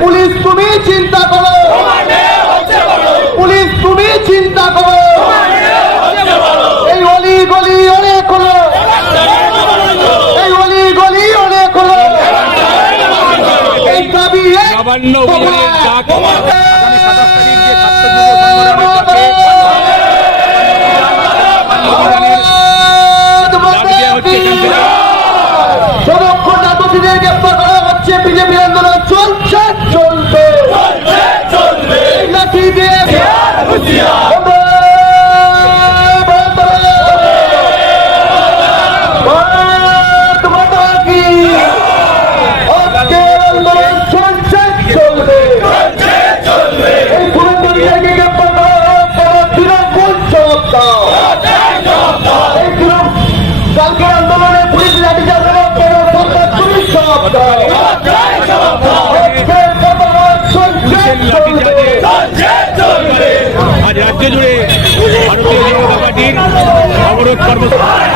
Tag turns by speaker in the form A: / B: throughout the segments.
A: Police তুমি চিন্তা করো। পুলিশ তুমি চিন্তা করো। এই অলি গলি অনেক হলো। এই অলি গলি অনেক হলো। এই দাবি
B: পুলিশের লাঠিচার্জে আজ রাজ্য জুড়ে ভারতীয় জনতা পার্টির অবরোধ কর্মসূচি।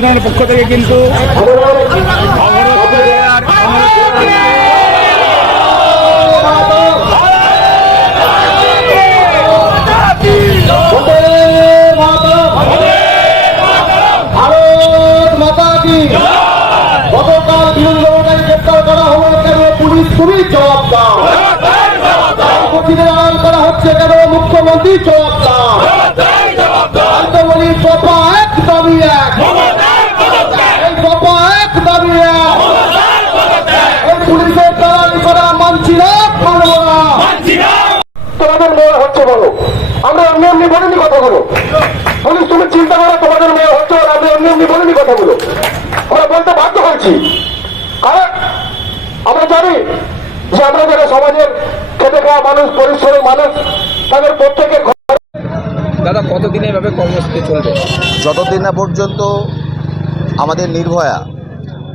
B: প্রশাসনের পক্ষ থেকে কিন্তু
A: গতকাল বিরোধী গ্রেপ্তার করা হলো কেন পুলিশ তুমি জবাব দাও কঠিনের করা হচ্ছে কেন? মুখ্যমন্ত্রী জবাব দাও আমি বলি দফা এক দাবি এক এই দফা এক দাবি এক এই পুলিশের দালালি করা মানছি না মানব না তোমাদের মেয়ে হচ্ছে বলো আমরা এমনি এমনি বলিনি কথাগুলো পুলিশ চিন্তা তোমাদের মেয়ে হচ্ছে আমরা এমনি এমনি বলিনি কথাগুলো। আমরা বলতে বাধ্য হয়েছি। কারণ আমরা জানি যে আমরা যারা সমাজের খেতে খাওয়া মানুষ পরিশ্রমী মানুষ তাদের প্রত্যেকের
B: দাদা কতদিন এভাবে কর্মসূচি চলবে?
C: যতদিন না পর্যন্ত আমাদের নির্ভয়া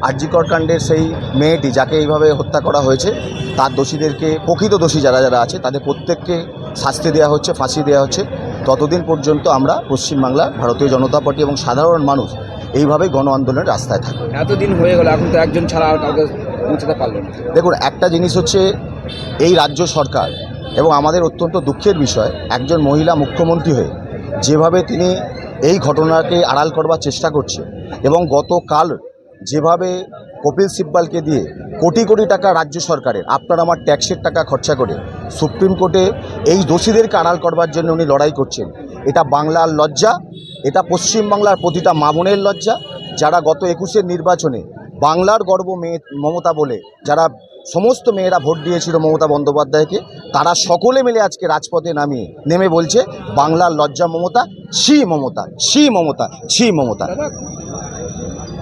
C: আরজিকর কাণ্ডের সেই মেয়েটি যাকে এইভাবে হত্যা করা হয়েছে তার দোষীদেরকে প্রকৃত দোষী যারা যারা আছে তাদের প্রত্যেককে শাস্তি দেওয়া হচ্ছে ফাঁসি দেওয়া হচ্ছে। ততদিন পর্যন্ত আমরা পশ্চিমবাংলা ভারতীয় জনতা পার্টি এবং সাধারণ মানুষ এইভাবে গণ আন্দোলনের রাস্তায় থাকবে
B: এতদিন হয়ে গেল এখন তো একজন ছাড়া আর কাউকে পৌঁছাতে পারল না।
C: দেখুন একটা জিনিস হচ্ছে এই রাজ্য সরকার এবং আমাদের অত্যন্ত দুঃখের বিষয় একজন মহিলা মুখ্যমন্ত্রী হয়ে যেভাবে তিনি এই ঘটনাকে আড়াল করবার চেষ্টা করছে এবং গতকাল যেভাবে কপিল সিব্বালকে দিয়ে কোটি কোটি টাকা রাজ্য সরকারের আপনার আমার ট্যাক্সের টাকা খরচা করে সুপ্রিম কোর্টে এই দোষীদেরকে আড়াল করবার জন্য উনি লড়াই করছেন। এটা বাংলার লজ্জা, এটা পশ্চিমবাংলার প্রতিটা মা বোনের লজ্জা। যারা গত একুশের নির্বাচনে বাংলার গর্ব মেয়ে মমতা বলে, যারা সমস্ত মেয়েরা ভোট দিয়েছিল মমতা বন্দ্যোপাধ্যায়কে, তারা সকলে মিলে আজকে রাজপথে নামিয়ে নেমে বলছে, বাংলার লজ্জা মমতা, ছি মমতা ছি মমতা ছি মমতা।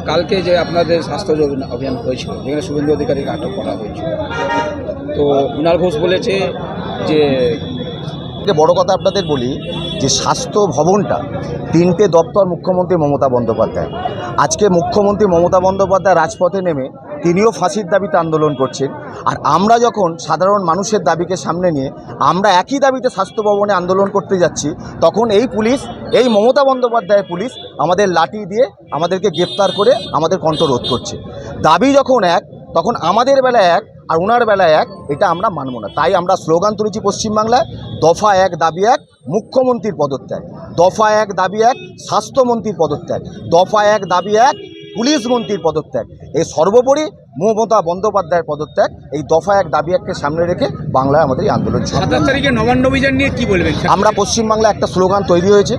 B: কালকে যে আপনাদের স্বাস্থ্য অভিযান- হয়েছিল, যেখানে শুভেন্দু অধিকারীকে আটক করা হয়েছিল। তো কুণাল ঘোষ বলেছে যে
C: যে বড় কথা আপনাদের বলি যে স্বাস্থ্য ভবনটা তিনটে দপ্তর মুখ্যমন্ত্রী মমতা বন্দ্যোপাধ্যায়। আজকে মুখ্যমন্ত্রী মমতা বন্দ্যোপাধ্যায় রাজপথে নেমে তিনিও ফাঁসির দাবিতে আন্দোলন করছেন। আর আমরা যখন সাধারণ মানুষের দাবিকে সামনে নিয়ে আমরা একই দাবিতে স্বাস্থ্য ভবনে আন্দোলন করতে যাচ্ছি, তখন এই পুলিশ, এই মমতা বন্দ্যোপাধ্যায়ের পুলিশ আমাদের লাঠি দিয়ে আমাদেরকে গ্রেপ্তার করে আমাদের কণ্ঠরোধ করছে। দাবি যখন এক, তখন আমাদের বেলা এক আর ওনার বেলা এক, এটা আমরা মানব না। তাই আমরা স্লোগান তুলেছি পশ্চিমবাংলায়, দফা এক, দাবি এক, মুখ্যমন্ত্রীর পদত্যাগ। দফা এক, দাবি এক, স্বাস্থ্যমন্ত্রীর পদত্যাগ। দফা এক, দাবি এক পুলিশ মন্ত্রীর পদত্যাগ। এই সর্বোপরি মমতা বন্দ্যোপাধ্যায়ের পদত্যাগ। এই দফা এক দাবি এককে সামনে রেখে বাংলায় আমাদের এই আন্দোলন
B: সাতাশ তারিখে নবান্ন অভিযান নিয়ে কি বলবেন
C: আমরা পশ্চিমবাংলায় একটা স্লোগান তৈরি হয়েছে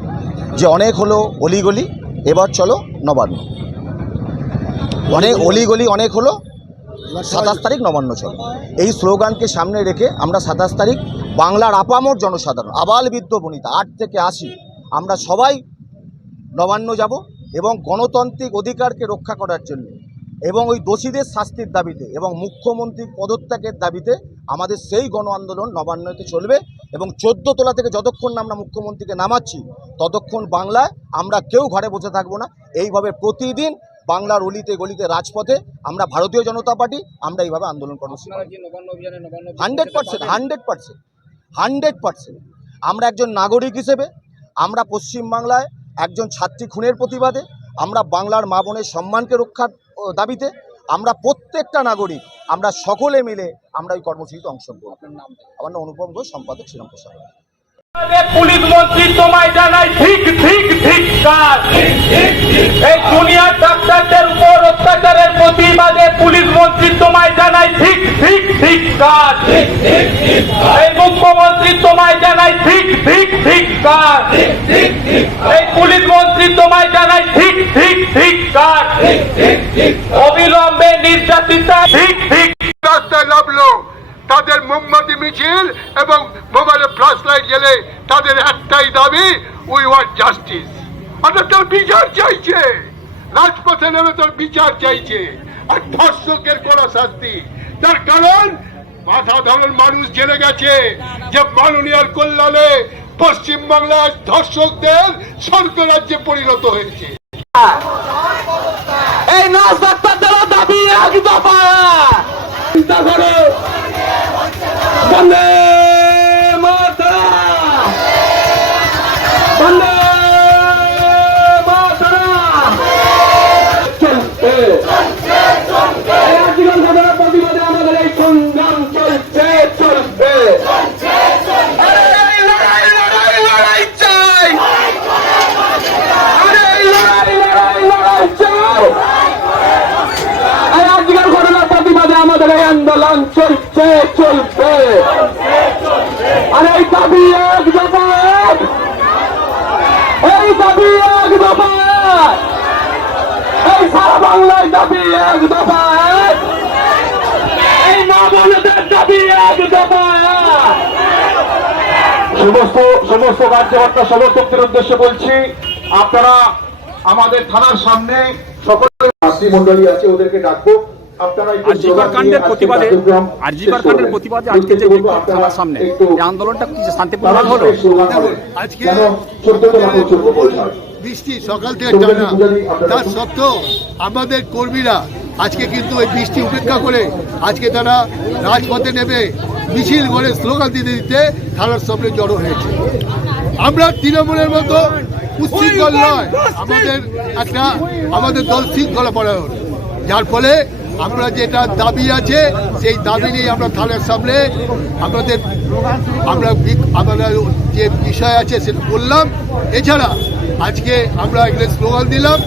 C: যে অনেক হলো অলিগলি এবার চলো নবান্ন। অনেক অলিগলি অনেক হলো সাতাশ তারিখ নবান্ন চলো। এই স্লোগানকে সামনে রেখে আমরা সাতাশ তারিখ বাংলার আপামর জনসাধারণ আবাল বৃদ্ধ বনিতা আট থেকে আশি আমরা সবাই নবান্ন যাব। এবং গণতান্ত্রিক অধিকারকে রক্ষা করার জন্য এবং ওই দোষীদের শাস্তির দাবিতে এবং মুখ্যমন্ত্রীর পদত্যাগের দাবিতে আমাদের সেই গণ আন্দোলন নবান্নতে চলবে এবং চোদ্দ তোলা থেকে যতক্ষণ না আমরা মুখ্যমন্ত্রীকে নামাচ্ছি ততক্ষণ বাংলায় আমরা কেউ ঘরে বসে থাকব না। এইভাবে প্রতিদিন বাংলার অলিতে গলিতে রাজপথে আমরা ভারতীয় জনতা পার্টি আমরা এইভাবে আন্দোলন কর্মসূচি hundred percent hundred percent hundred percent. আমরা একজন নাগরিক হিসেবে আমরা পশ্চিমবাংলায় একজন ছাত্রী খুনের প্রতিবাদে আমরা বাংলার মা বোনের সম্মানকে রক্ষার দাবিতে আমরা প্রত্যেকটা নাগরিক আমরা সকলে মিলে আমরা এই কর্মসূচিতে অংশগ্রহণ করি আমার নাম অনুপম ঘোষ সম্পাদক শ্রীরাম প্রসাদ
A: পুলিশ মন্ত্রী তোমায় জানাই ঠিক ঠিক ঠিক কাজ এই দুনিয়ার ডাক্তারদের উপর অত্যাচারের প্রতিবাদে পুলিশ মন্ত্রী তোমায় জানাই ঠিক ঠিক ঠিক কাজ। এই মুখ্যমন্ত্রী তোমায় জানাই ঠিক ঠিক ঠিক কাজ। এই পুলিশ মন্ত্রী তোমায় জানাই ঠিক ঠিক ঠিক কাজ। অবিলম্বে নির্যাতিতা ঠিক ঠিক
D: রাস্তায় নামলো। তাদের মোমবাতি মিছিল এবং মোবাইলে ফ্লাশ লাইট গেলে তাদের একটাই দাবি উই ওয়ান্ট জাস্টিস অর্থাৎ তার বিচার চাইছে। রাজপথে নেমে তোর বিচার চাইছে আর ধর্ষকের কোন শাস্তি। তার কারণ সাধারণ মানুষ জেনে গেছে যে মাননীয়ার কল্যাণে পশ্চিমবাংলার ধর্ষকদের স্বর্গরাজ্যে পরিণত হয়েছে।
A: এই নাচ ডাক্তারদের দাবি, এক দফা। বন্দে মাতরম চলছে এই আজীবন ঘটনার প্রতিবাদে আমাদের এই সংগ্রাম চলছে চলবে আরে এই লড়াই লড়াই লড়াই চাই আরে এই লড়াই লড়াই লড়াই চাই এই আজকের ঘটনার প্রতিবাদে আমাদের এই আন্দোলন চলছে চলবে আর এই দাবি এক দফা এক এই দাবি এক দফা এক এই সারা বাংলায় দাবি এক দফা এক এই মা বোনদের দাবি এক দফা এক সমস্ত সমস্ত কার্যকর্তা সমর্থকদের উদ্দেশ্যে বলছি আপনারা আমাদের থানার সামনে সকলে মাতৃমন্ডলী আছে ওদেরকে ডাকবো।
E: আরজিকর
A: স্লোগান দিয়ে
E: কাণ্ডের
A: আজকের
E: প্রতিবাদে আরজিকর কাণ্ডের প্রতিবাদে আজকে যে বিক্ষোভ থানার সামনে এই আন্দোলনটা কি শান্তিপূর্ণ হলো।
D: আজকে বৃষ্টি সকাল থেকে টানা। তার সত্ত্বেও আমাদের কর্মীরা আজকে কিন্তু ওই বৃষ্টি উপেক্ষা করে আজকে তারা রাজপথে নেমে মিছিল করে স্লোগান দিতে দিতে থানার সামনে জড়ো হয়েছে। আমরা তৃণমূলের মতো উচ্ছৃঙ্খল নয়, আমাদের একটা, আমাদের দল শৃঙ্খলা পরায়ণ। যার ফলে আমরা যেটা দাবি আছে, সেই দাবি নিয়ে আমরা থানার সামনে আমাদের, আমরা আমরা যে বিষয় আছে সেটা বললাম। এছাড়া আজকে আমরা এখানে স্লোগান দিলাম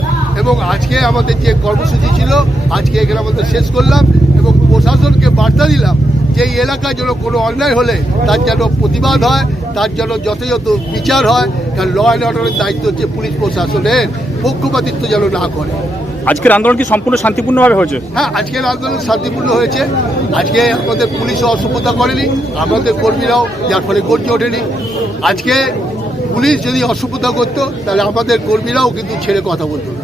D: এবং আজকে আমাদের যে কর্মসূচি ছিল আজকে এখানে আমাদের শেষ করলাম এবং প্রশাসনকে বার্তা দিলাম যে এই এলাকায় যেন কোনো অন্যায় হলে তার যেন প্রতিবাদ হয় তার যেন যথাযথ বিচার হয় কারণ ল অ্যান্ড অর্ডারের দায়িত্ব হচ্ছে পুলিশ প্রশাসনের পক্ষপাতিত্ব যেন না করে।
E: আজকের আন্দোলন কি সম্পূর্ণ শান্তিপূর্ণভাবে হয়েছে?
D: হ্যাঁ আজকের আন্দোলন শান্তিপূর্ণ হয়েছে। আজকে আমাদের পুলিশও অসভ্যতা করেনি আমাদের কর্মীরাও যার ফলে গর্জে ওঠেনি। আজকে পুলিশ যদি অসভ্যতা করতো তাহলে আমাদের কর্মীরাও কিন্তু ছেড়ে কথা বলতো না।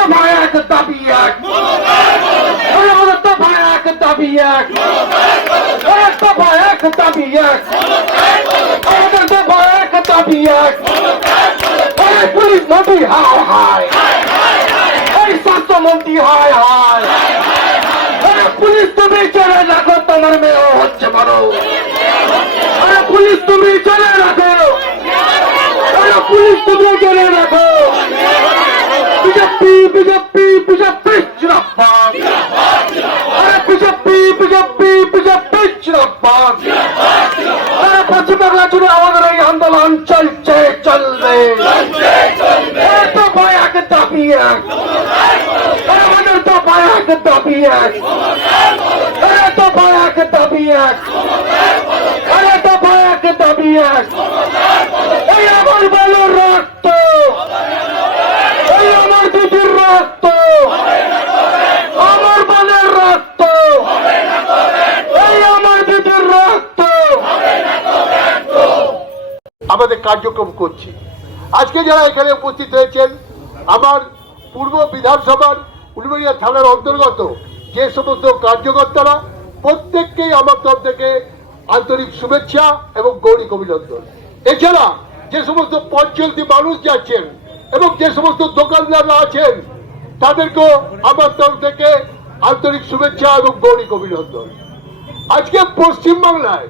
A: এক দাবি এক আমাদের দফা এক দাবি এক এক দফা এক দাবি এক আমাদের দফা এক দাবি এক পুলিশ মন্ত্রী হায় হায় এই স্বাস্থ্যমন্ত্রী হায় হায় পুলিশ তুমি চলে রাখো তোমার মেয়েও হচ্ছে বড় পুলিশ তুমি চলে রাখো পুলিশ তুমি চলে রাখো দাবিয়ে আরে তো আরে তো এই আমার বলো রক্ত। এই আমার দিদির রক্ত। আমার রক্ত। এই আমার দিদির রক্ত।
D: আমাদের কার্যক্রম করছি। আজকে যারা এখানে উপস্থিত হয়েছেন, আমার পূর্ব বিধানসভার উলুবেড়িয়া থানার অন্তর্গত যে সমস্ত কার্যকর্তারা প্রত্যেককেই আমার তরফ থেকে আন্তরিক শুভেচ্ছা এবং গৌরিক অভিনন্দন। এছাড়া যে সমস্ত পঞ্চলতি মানুষ যাচ্ছেন এবং যে সমস্ত দোকানদাররা আছেন, তাদেরকেও আমার তরফ থেকে আন্তরিক শুভেচ্ছা এবং গৌরিক অভিনন্দন। আজকে পশ্চিমবাংলায়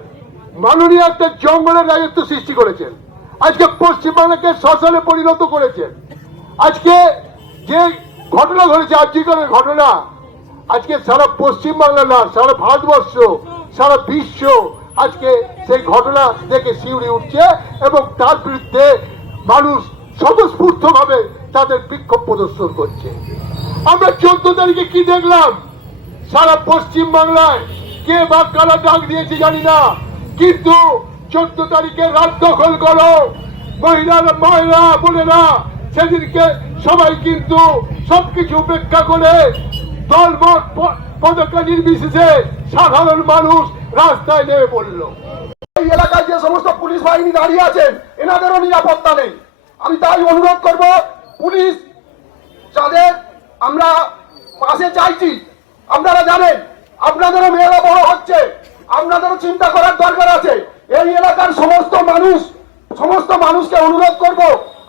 D: মাননীয় একটা জঙ্গলের রাজত্ব সৃষ্টি করেছেন। আজকে পশ্চিমবাংলাকে শ্মশানে পরিণত করেছেন। আজকে যে ঘটনা ঘটেছে আর্যিকরের ঘটনা? আজকে সারা পশ্চিমবাংলা না, সারা ভারতবর্ষ, সারা বিশ্ব আজকে সেই ঘটনা দেখে শিউরে উঠছে এবং তার বিরুদ্ধে মানুষ স্বতঃস্ফূর্ত ভাবে তাদের বিক্ষোভ প্রদর্শন করছে। আমরা চোদ্দ তারিখে কি দেখলাম? সারা পশ্চিম বাংলায় কে বা কারা ডাক দিয়েছে জানি না, কিন্তু চোদ্দ তারিখে রাত দখল করো। মহিলারা, মহিলা, বোনেরা সেদিনকে সবাই কিন্তু সবকিছু উপেক্ষা করে দলমত পতাকা নির্বিশেষে সাধারণ মানুষ রাস্তায় নেমে পড়ল।
F: এই এলাকায় যে সমস্ত পুলিশ বাহিনী দাঁড়িয়ে আছেন, এনাদেরও নিরাপত্তা নেই। আমি তাই অনুরোধ করব, পুলিশ যাদের আমরা পাশে চাইছি, আপনারা জানেন, আপনাদেরও মেয়েরা বড় হচ্ছে, আপনাদেরও চিন্তা করার দরকার আছে। এই এলাকার সমস্ত মানুষ, সমস্ত মানুষকে অনুরোধ করব,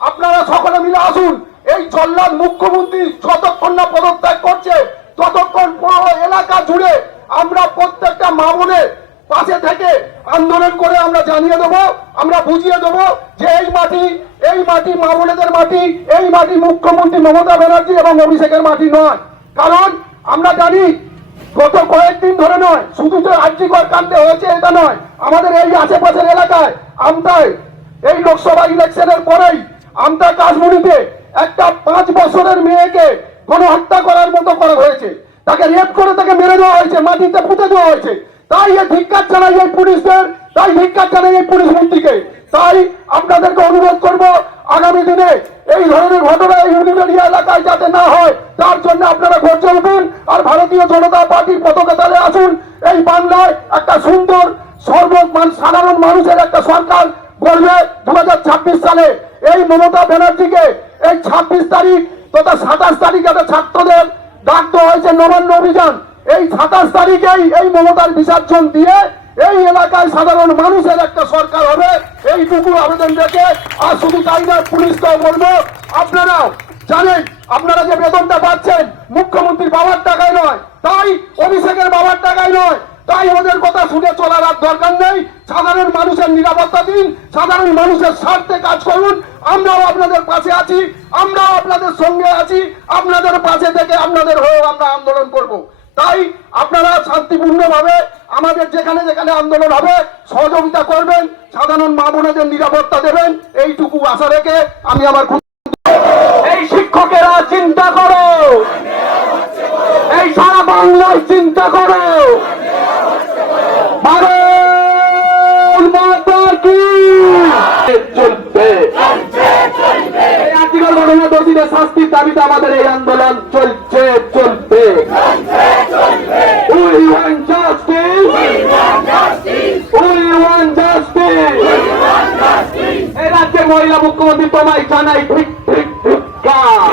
F: আপনারা সকলে মিলে আসুন এই জল্লাদ মুখ্যমন্ত্রী যতক্ষণ না পদত্যাগ করছে, ততক্ষণ পুরো এলাকা জুড়ে আমরা প্রত্যেকটা মা বোনের পাশে থেকে আন্দোলন করে আমরা জানিয়ে দেবো, আমরা বুঝিয়ে দেবো যে এই মাটি এই মাটি মা বোনেদের মাটি, এই মাটি মুখ্যমন্ত্রী মমতা ব্যানার্জি এবং অভিষেকের মাটি নয়। কারণ আমরা জানি গত কয়েকদিন ধরে নয়, শুধু যে আর্যিকর কাণ্ডে হয়েছে এটা নয়, আমাদের এই আশেপাশের এলাকায় আমতায় এই লোকসভা ইলেকশনের পরেই আমতা কাশমুড়িতে একটা পাঁচ বছরের মেয়েকে গণহত্যা করার মতো করা হয়েছে। তাকে রেপ করে তাকে মেরে দেওয়া হয়েছে, মাটিতে পুঁতে দেওয়া হয়েছে। তাই এই ধিক্কার জানাই এই পুলিশদের, তাই ধিক্কার জানাই এই পুলিশ মন্ত্রীকে। তাই আপনাদেরকে অনুরোধ করব, আগামী দিনে এই ধরনের ঘটনা এই ইউনিভার্সিটি এলাকায় যাতে না হয়, তার জন্য আপনারা গর্জে চলবেন আর ভারতীয় জনতা পার্টির পতাকা তালে আসুন। এই বাংলায় একটা সুন্দর সর্ব সাধারণ মানুষের একটা সরকার গড়বে দু হাজার ছাব্বিশ সালে। এই মমতা ব্যানার্জিকে এই ছাব্বিশ তারিখ তথা সাতাশ তারিখ যাতে ছাত্রদের ডাক হয়েছে নবান্ন অভিযান। এই সাতাশ তারিখেই এই মমতার বিসর্জন দিয়ে এই এলাকায় সাধারণ মানুষের একটা সরকার হবে। এইটুকু আবেদন রেখে আর শুধু তাই না পুলিশকেও বলব, আপনারা জানেন, আপনারা যে বেতনটা পাচ্ছেন, মুখ্যমন্ত্রীর বাবার টাকায় নয়, তাই অভিষেকের বাবার টাকায় নয়। তাই ওদের কথা শুনে চলার আর দরকার নেই। সাধারণ মানুষের নিরাপত্তা দিন, সাধারণ মানুষের স্বার্থে কাজ করুন। আমরাও আপনাদের পাশে আছি, আমরাও আপনাদের সঙ্গে আছি, আপনাদের পাশে থেকে আপনাদের হয়েও আমরা আন্দোলন করব। তাই আপনারা শান্তিপূর্ণভাবে আমাদের যেখানে যেখানে আন্দোলন হবে, সহযোগিতা করবেন, সাধারণ মা বোনেদের নিরাপত্তা দেবেন, এইটুকু আশা রেখে আমি আমার
A: এই শিক্ষকেরা চিন্তা করো। এই সারা বাংলায় চিন্তা করো। ভারত মাতা কি? চলবে। শাস্তির দাবিতে আমাদের এই আন্দোলন চলছে, চলবে। We want মহিলা মুখ্যমন্ত্রী তোমায় জানাই ঠিক ঠিক ধিক্কার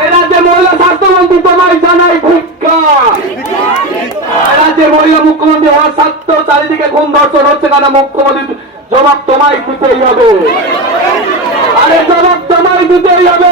A: এই রাজ্যের মহিলা স্বাস্থ্যমন্ত্রী তোমায় জানাই ধিক্কার এই রাজ্যের মহিলা মুখ্যমন্ত্রী হওয়ার সত্ত্বেও চারিদিকে হচ্ছে না কেন মুখ্যমন্ত্রী জবাব তোমায় দিতেই হবে। আরে জবাব তোমায় দিতেই হবে।